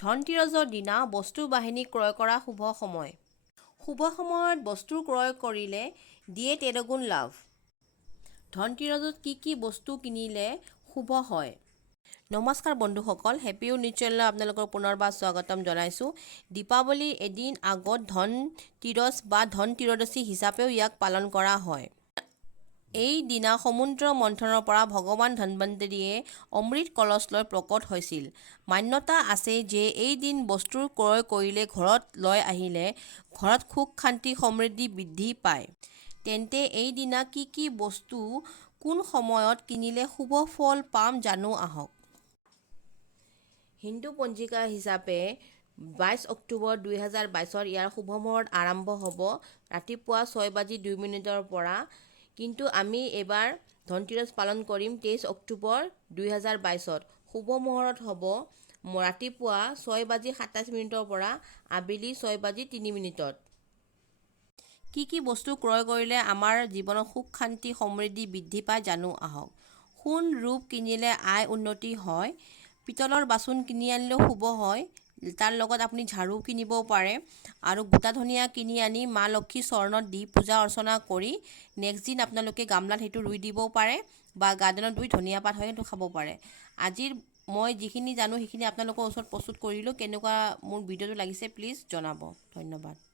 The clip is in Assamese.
ধনতেৰছৰ দিনা বস্তু বাহিনী ক্ৰয় কৰা শুভ সময়। শুভ সময়ত বস্তু ক্ৰয় কৰিলে দিয়ে 13 গুণ লাভ। ধনতেৰছত কি বস্তু কিনিলে শুভ হয়? নমস্কাৰ বন্ধুসকল, হেপী নিউজ চেনেলত আপোনালোকক পুনৰবাৰ স্বাগতম জনাইছোঁ। দীপাৱলীৰ এদিন আগত ধনতেৰছ বা ধনত্ৰয়োদশী হিচাপেও ইয়াক পালন কৰা হয়। এই দিনা সমুদ্ৰ মন্থনৰ পৰা ভগৱান ধন্বন্তৰীয়ে অমৃত কলচ লৈ প্ৰকট হৈছিল। মান্যতা আছে যে এই দিন বস্তু ক্ৰয় কৰিলে ঘৰত লৈ আহিলে ঘৰত সুখ শান্তি সমৃদ্ধি বৃদ্ধি পায়। তেন্তে এই দিনা কি বস্তু কোন সময়ত কিনিলে শুভ ফল পাম জানো আহক। হিন্দু পঞ্জিকা হিচাপে 22 অক্টোবৰ 2022 ইয়াৰ শুভ মুহূৰ্ত আৰম্ভ হ'ব ৰাতিপুৱা 6:02 পৰা। কিন্তু আমি এইবাৰ ধনতেৰছ পালন কৰিম 23 অক্টোবৰ 2022। শুভ মুহূৰ্ত হ'ব ৰাতিপুৱা 6:27 পৰা আবেলি 6:03। কি বস্তু ক্ৰয় কৰিলে আমাৰ জীৱনত সুখ শান্তি সমৃদ্ধি বৃদ্ধি পায় জানো আহক। সোণ ৰূপ কিনিলে আয় উন্নতি হয়। পিতলৰ বাচন কিনি আনিলেও শুভ হয়। তাৰ লগত আপুনি ঝাৰু কিনিব পাৰে আৰু গোটা ধনিয়া কিনি আনি মা লক্ষ্মীৰ চৰণত দি পূজা অৰ্চনা কৰি নেক্সট দিন আপোনালোকে গামলাত সেইটো ৰুই দিব পাৰে বা গাৰ্ডেনত ৰুই ধনিয়া পাত হয় সেইটো খাব পাৰে। আজিৰ মই যিখিনি জানো সেইখিনি আপোনালোকৰ ওচৰত প্ৰস্তুত কৰিলোঁ। কেনেকুৱা মোৰ ভিডিঅ'টো লাগিছে প্লিজ জনাব। ধন্যবাদ।